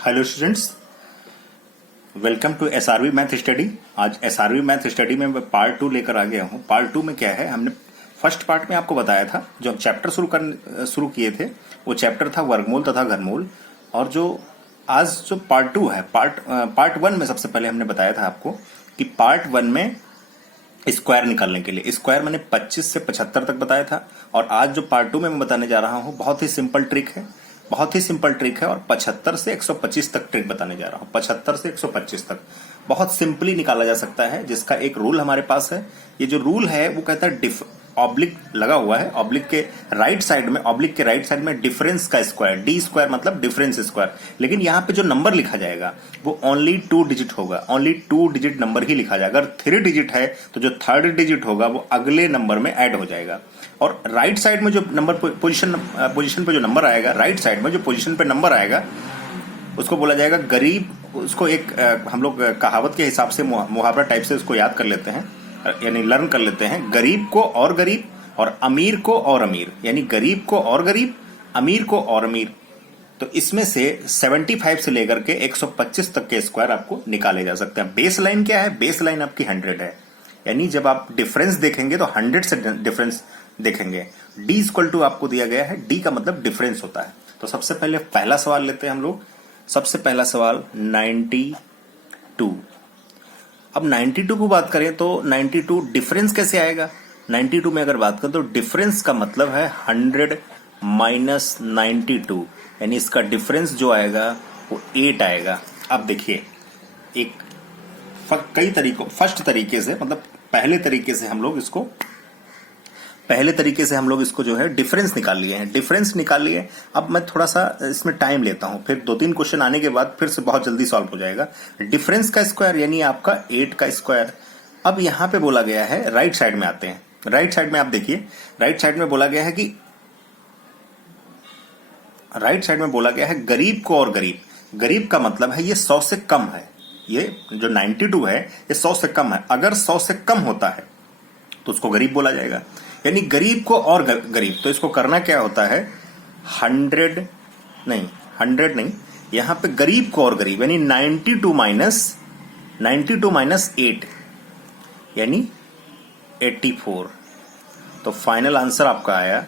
Hello students, welcome to SRV math study. आज SRV math study में मैं part 2 लेकर आ गया हूँ। पार्ट 2 में क्या है, हमने फर्स्ट पार्ट में आपको बताया था, जो हम चैप्टर शुरू किए थे वो चैप्टर था वर्गमूल तथा घनमूल। और जो आज जो पार्ट 2 है, पार्ट 1 में सबसे पहले हमने बताया था आपको कि पार्ट 1 में स्क्वायर निकालने के लिए स्क्वायर मैंने 25 से 75 तक बताया था। और आज जो पार्ट 2 में मैं बताने जा रहा हूँ बहुत ही सिंपल ट्रिक है, बहुत ही सिंपल ट्रिक है। और 75 से 125 तक ट्रिक बताने जा रहा हूँ। 75 से 125 तक बहुत सिंपली निकाला जा सकता है, जिसका एक रूल हमारे पास है। ये जो रूल है वो कहता है ऑब्लिक लगा हुआ है, ऑब्लिक के राइट साइड में डिफरेंस का स्क्वायर, डी स्क्वायर मतलब डिफरेंस स्क्वायर। लेकिन यहाँ पे जो नंबर लिखा जाएगा वो ओनली 2 डिजिट होगा, ओनली 2 डिजिट नंबर ही लिखा जाएगा। अगर 3 डिजिट है तो जो थर्ड डिजिट होगा वो अगले नंबर में ऐड हो जाएगा। और राइट साइड में जो नंबर पोजीशन पे जो नंबर आएगा, राइट साइड में जो पोजीशन पे नंबर आएगा उसको बोला जाएगा गरीब। उसको एक हम लोग कहावत के हिसाब से मुहावरा टाइप से उसको याद कर लेते हैं, यानी लर्न कर लेते हैं। गरीब को और अमीर को और अमीर, यानी गरीब को और गरीब, अमीर को और अमीर। तो इसमें से 75 से लेकर के 125 तक के स्क्वायर आपको निकाले जा सकते हैं। बेस लाइन क्या है? बेस लाइन आपकी 100 है, यानी जब आप डिफरेंस देखेंगे तो 100 से डिफरेंस देखेंगे। d इक्वल टू आपको दिया गया है, d का मतलब डिफरेंस होता है। तो सबसे पहले पहला सवाल लेते हैं हम लोग। सबसे पहला सवाल 92। अब 92 को बात करें तो 92 डिफरेंस कैसे आएगा? 92 में अगर बात करें तो डिफरेंस का मतलब है 100 माइनस 92, यानी इसका डिफरेंस जो आएगा वो 8 आएगा। अब देखिए, एक कई तरीकों फर्स्ट तरीके से, मतलब पहले तरीके से हम लोग इसको जो है डिफरेंस निकाल लिए हैं, डिफरेंस निकाल लिए। अब मैं थोड़ा सा इसमें टाइम लेता हूं, फिर 2-3 क्वेश्चन आने के बाद फिर से बहुत जल्दी सॉल्व हो जाएगा। डिफरेंस का स्क्वायर यानी आपका 8 का स्क्वायर। अब यहां पे बोला गया है, राइट साइड में आते हैं। राइट साइड में आप देखिए, राइट साइड में बोला गया है गरीब को और गरीब। गरीब का मतलब है ये 100 से कम है। ये जो 92 है ये 100 से कम है। अगर 100 से कम होता है तो उसको गरीब बोला जाएगा, यानी गरीब को और गरीब। तो इसको करना क्या होता है, 100 नहीं, यहां पे गरीब को और गरीब, यानी 92 माइनस 8 यानी 84। तो फाइनल आंसर आपका आया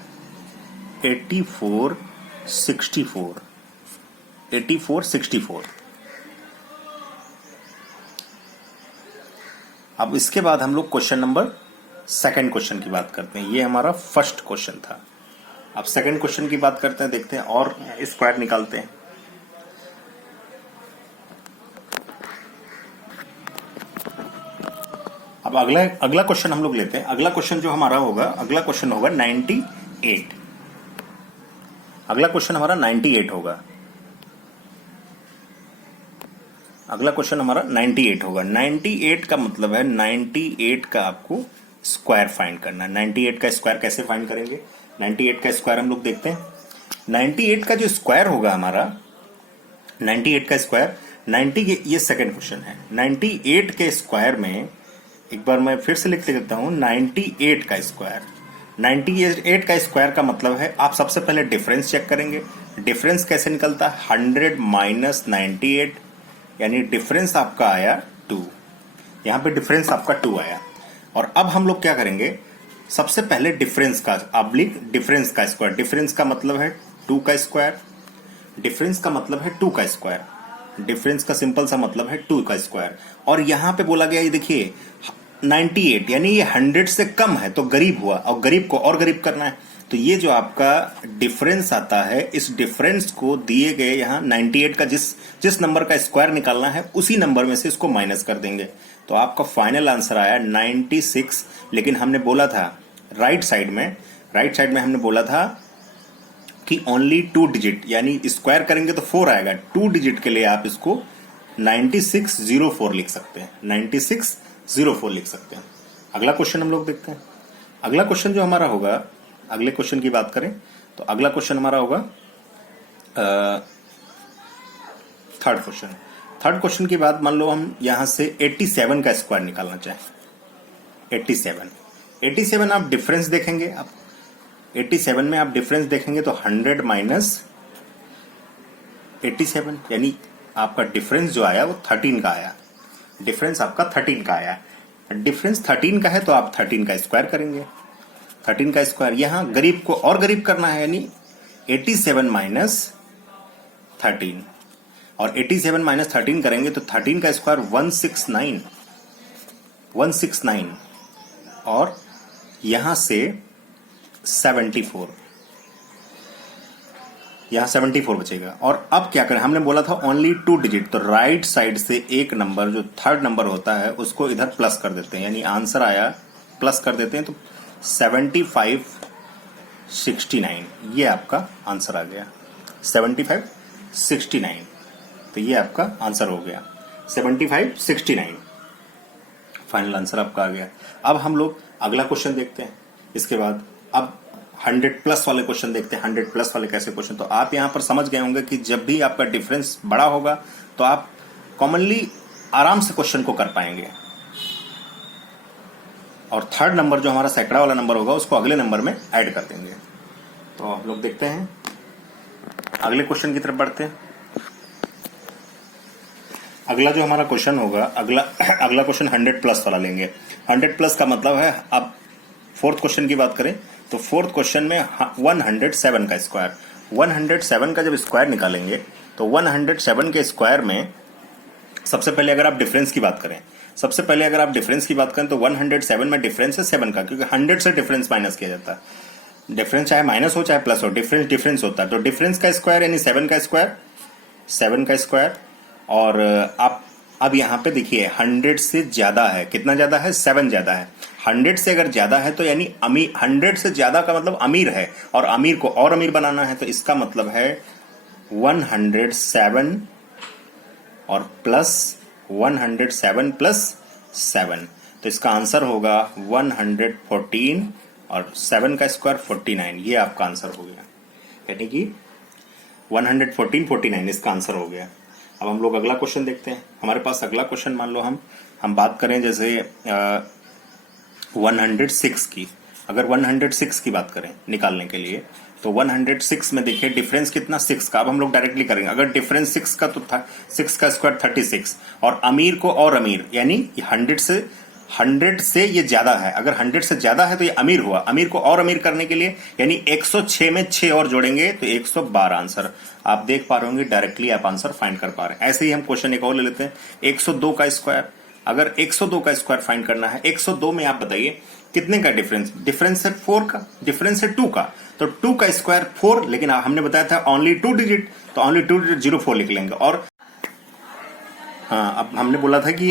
8464। अब इसके बाद हम लोग सेकंड क्वेश्चन की बात करते हैं। ये हमारा फर्स्ट क्वेश्चन था। अब सेकंड क्वेश्चन की बात करते हैं, देखते हैं और स्क्वायर निकालते हैं। अब अगला क्वेश्चन हम लोग लेते हैं। अगला क्वेश्चन जो हमारा होगा, अगला क्वेश्चन होगा 98। अगला क्वेश्चन हमारा 98 होगा। अगला क्वेश्चन हमारा 98 होगा। 98 का मतलब है 98 का आपको स्क्वायर फाइंड करना है। 98 का स्क्वायर कैसे फाइंड करेंगे? 98 का स्क्वायर हम लोग देखते हैं। 98 का जो स्क्वायर होगा हमारा, 98 का स्क्वायर, ये सेकंड क्वेश्चन है। 98 के स्क्वायर में एक बार मैं फिर से लिख देता हूं, 98 का स्क्वायर। 98 का स्क्वायर का मतलब है, आप सबसे पहले डिफरेंस चेक करेंगे। डिफरेंस कैसे निकलता है? 100 माइनस 98, यानी डिफरेंस आपका आया 2। यहां पे डिफरेंस आपका 2 आया। और अब हम लोग क्या करेंगे, सबसे पहले डिफरेंस का डिफरेंस का स्क्वायर। डिफरेंस का मतलब है 2 का स्क्वायर, डिफरेंस का मतलब है 2 का स्क्वायर, डिफरेंस का सिंपल सा मतलब है 2 का स्क्वायर। और यहां पे बोला गया, ये देखिए 98 यानी ये 100 से कम है तो गरीब हुआ, और गरीब को और गरीब करना है। तो ये जो आपका डिफरेंस आता है, इस डिफरेंस को दिए गए यहां 98 का जिस नंबर का स्क्वायर निकालना है उसी नंबर में से इसको माइनस कर देंगे। तो आपका फाइनल आंसर आया 96। लेकिन हमने बोला था राइट साइड में हमने बोला था कि ओनली 2 डिजिट, यानी स्क्वायर करेंगे तो 4 आएगा। 2 डिजिट के लिए आप इसको 9604 लिख सकते हैं, 9604 लिख सकते हैं। अगला क्वेश्चन हम लोग देखते हैं। अगला क्वेश्चन जो हमारा होगा, अगले क्वेश्चन की बात करें तो अगला क्वेश्चन हमारा होगा थर्ड क्वेश्चन। थर्ड क्वेश्चन के बाद मान लो हम यहां से 87 का स्क्वायर निकालना चाहें। 87 आप डिफरेंस देखेंगे। आप 87 में आप डिफरेंस देखेंगे तो 100 माइनस 87 यानी आपका डिफरेंस जो आया वो 13 का आया, डिफरेंस आपका 13 का आया। डिफरेंस 13 का है तो आप 13 का स्क्वायर करेंगे, 13 का स्क्वायर। यहां गरीब को और गरीब करना है, यानी 87 माइनस 13, और 87 माइनस 13 करेंगे तो 13 का स्क्वायर 169, 169, और यहां से 74, यहां 74 बचेगा। और अब क्या करें, हमने बोला था ओनली 2 डिजिट, तो राइट साइड से एक नंबर जो थर्ड नंबर होता है उसको इधर प्लस कर देते हैं, यानी आंसर आया प्लस कर देते हैं, तो 7569 ये आपका आंसर आ गया, 7569, तो ये आपका आंसर हो गया 7569, फाइनल आंसर आपका आ गया। अब हम लोग अगला क्वेश्चन देखते हैं, इसके बाद अब 100 प्लस वाले क्वेश्चन देखते हैं। 100 प्लस वाले कैसे क्वेश्चन, तो आप यहां पर समझ गए होंगे कि जब भी आपका डिफरेंस बड़ा होगा तो आप कॉमनली आराम से क्वेश्चन को कर पाएंगे, और थर्ड नंबर जो हमारा सैकड़ा वाला नंबर होगा उसको अगले नंबर में ऐड कर देंगे। तो हम लोग देखते हैं, अगले क्वेश्चन की तरफ बढ़ते हैं। अगला जो हमारा क्वेश्चन होगा, अगला क्वेश्चन 100 प्लस वाला लेंगे। 100 प्लस का मतलब है, अब फोर्थ क्वेश्चन की बात करें तो फोर्थ क्वेश्चन में 107 का स्क्वायर, 107 का जब स्क्वायर निकालेंगे तो 107 के स्क्वायर में सबसे पहले अगर आप डिफरेंस की बात करें, सबसे पहले अगर आप डिफरेंस की बात करें तो 107 में डिफरेंस है 7 का, क्योंकि 100 से डिफरेंस माइनस किया जाता है। डिफरेंस चाहे माइनस हो चाहे प्लस हो, डिफरेंस डिफरेंस होता है। तो डिफरेंस का स्क्वायर यानी 7 का स्क्वायर, 7 का स्क्वायर। और आप अब यहां पे देखिए 100 से ज्यादा है, कितना ज्यादा है, 7 ज्यादा है। 100 से अगर ज्यादा है तो यानी अमीर, 100 से ज्यादा का मतलब अमीर है, और अमीर को और अमीर बनाना है, तो इसका मतलब है 107 और प्लस 107 प्लस 7, तो इसका आंसर होगा 114 और 7 का स्क्वायर 49, ये आपका आंसर हो गया, यानी कि 114 49 इसका आंसर हो गया। अब हम लोग अगला क्वेश्चन देखते हैं। हमारे पास अगला क्वेश्चन, मान लो हम बात करें जैसे 106 की, अगर 106 की बात करें निकालने के लिए, तो 106 में देखिए डिफरेंस कितना, 6 का। अब हम लोग डायरेक्टली करेंगे, अगर डिफरेंस 6 का तो था 6 का स्क्वायर 36, और अमीर को और अमीर, यानी 100 से ये ज्यादा है, अगर 100 से ज्यादा है तो ये अमीर हुआ, अमीर को और अमीर करने के लिए यानी 106 में 6 और जोड़ेंगे तो 112 आंसर। आप देख पा रहे होंगे, डायरेक्टली आप आंसर फाइंड कर पा रहे हैं। ऐसे ही हम क्वेश्चन एक और ले लेते हैं, 102 का स्क्वायर। अगर 102 का स्क्वायर फाइंड करना है, 102 में आप बताइए कितने का डिफरेंस, डिफरेंस है 4 का, डिफरेंस है 2 का, तो 2 का स्क्वायर 4, लेकिन हमने बताया था ओनली 2 डिजिट, तो ओनली 2 डिजिट 04 लिख लेंगे। और हाँ, अब हमने बोला था कि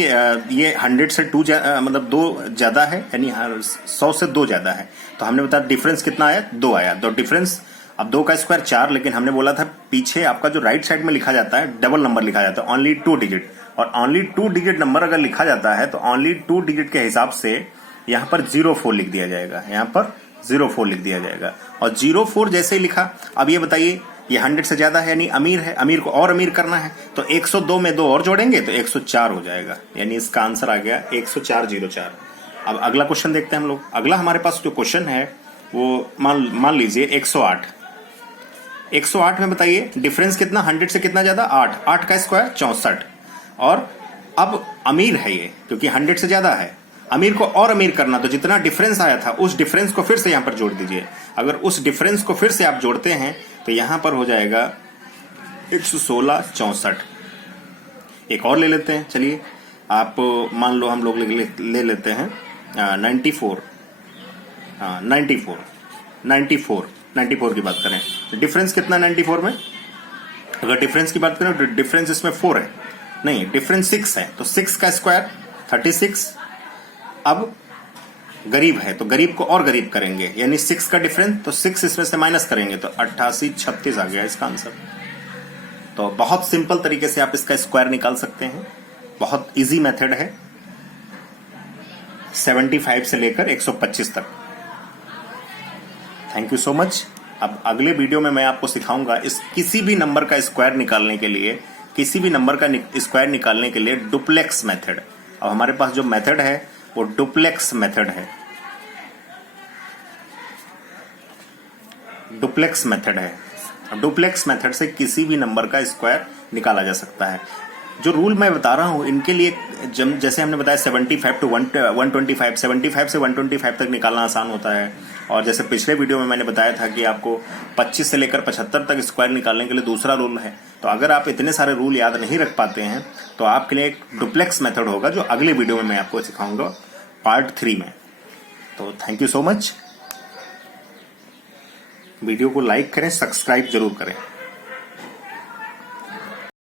ये 100 से 2 मतलब 2 ज्यादा है, यानी 100 से 2 ज्यादा है, तो हमने बताया डिफरेंस कितना आया, 2 आया। तो डिफरेंस, अब 2 का स्क्वायर 4, लेकिन हमने बोला था पीछे आपका जो राइट साइड में लिखा जाता है डबल नंबर लिखा जाता है, ओनली 2 डिजिट, और ओनली 2 डिजिट नंबर अगर लिखा जाता है तो ओनली 2 डिजिट के हिसाब से यहाँ पर 04 लिख दिया जाएगा, यहाँ पर 04 लिख दिया जाएगा। और 04 जैसे ही लिखा, अब ये बताइए ये 100 से ज्यादा है यानी अमीर है, अमीर को और अमीर करना है, तो 102 में 2 और जोड़ेंगे तो 104 हो जाएगा, यानी इसका आंसर आ गया 10404। अब अगला क्वेश्चन देखते हैं हम लोग। अगला हमारे पास जो क्वेश्चन है वो मान लीजिए 108। 108 में बताइए डिफरेंस कितना, 100 से कितना ज्यादा, 8, 8 का स्क्वायर 64। और अब अमीर है ये, क्योंकि 100 से ज्यादा है, अमीर को और अमीर करना, तो जितना डिफरेंस आया था उस डिफरेंस को फिर से यहां पर जोड़ दीजिए। अगर उस डिफरेंस को फिर से आप जोड़ते हैं तो यहां पर हो जाएगा 116 64। एक और ले लेते हैं, चलिए आप मान लो हम लोग ले लेते हैं 94। हाँ 94 की बात करें, डिफरेंस कितना 94 में, अगर डिफरेंस की बात करें तो डिफरेंस इसमें 4 है, नहीं डिफरेंस 6 है, तो 6 का स्क्वायर 36। अब गरीब है तो गरीब को और गरीब करेंगे, यानी 6 का डिफरेंस, तो 6 इसमें से माइनस करेंगे तो 88 36 आ गया इसका आंसर। तो बहुत सिंपल तरीके से आप इसका स्क्वायर निकाल सकते हैं, बहुत इजी मेथड है, 75 से लेकर 125 तक। Thank you so much. अब अगले वीडियो में मैं आपको सिखाऊंगा इस किसी भी नंबर का स्क्वायर निकालने के लिए, किसी भी नंबर का स्क्वायर निकालने के लिए डुप्लेक्स मेथड। अब हमारे पास जो मेथड है वो डुप्लेक्स मेथड है, डुप्लेक्स मेथड है। डुप्लेक्स मेथड से किसी भी नंबर का स्क्वायर निकाला जा सकता है। जो रूल मैं बता रहा हूं इनके लिए जैसे हमने बताया 75 टू 125, 75 से 125 तक निकालना आसान होता है। और जैसे पिछले वीडियो में मैंने बताया था कि आपको 25 से लेकर 75 तक स्क्वायर निकालने के लिए दूसरा रूल है। तो अगर आप इतने सारे रूल याद नहीं रख पाते हैं तो आपके लिए एक डुप्लेक्स मेथड होगा जो अगले वीडियो में मैं आपको सिखाऊंगा पार्ट 3 में। तो thank you so much. Video को लाइक करें, सब्सक्राइब जरूर करें।